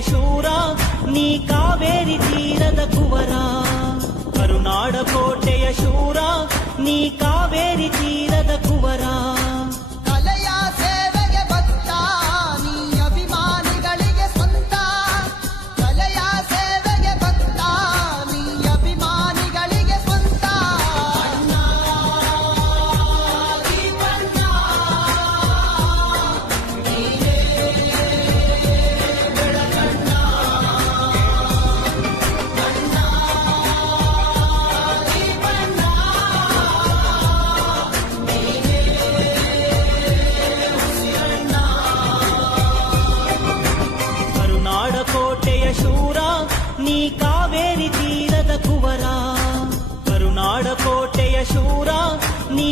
ಶೂರ ನೀ ಕಾವೇರಿ ತೀರದ ಕುವರ. ಕರುನಾಡ ಕೋಟೆಯ ಶೂರ ನೀ ಕಾ శూరా నీ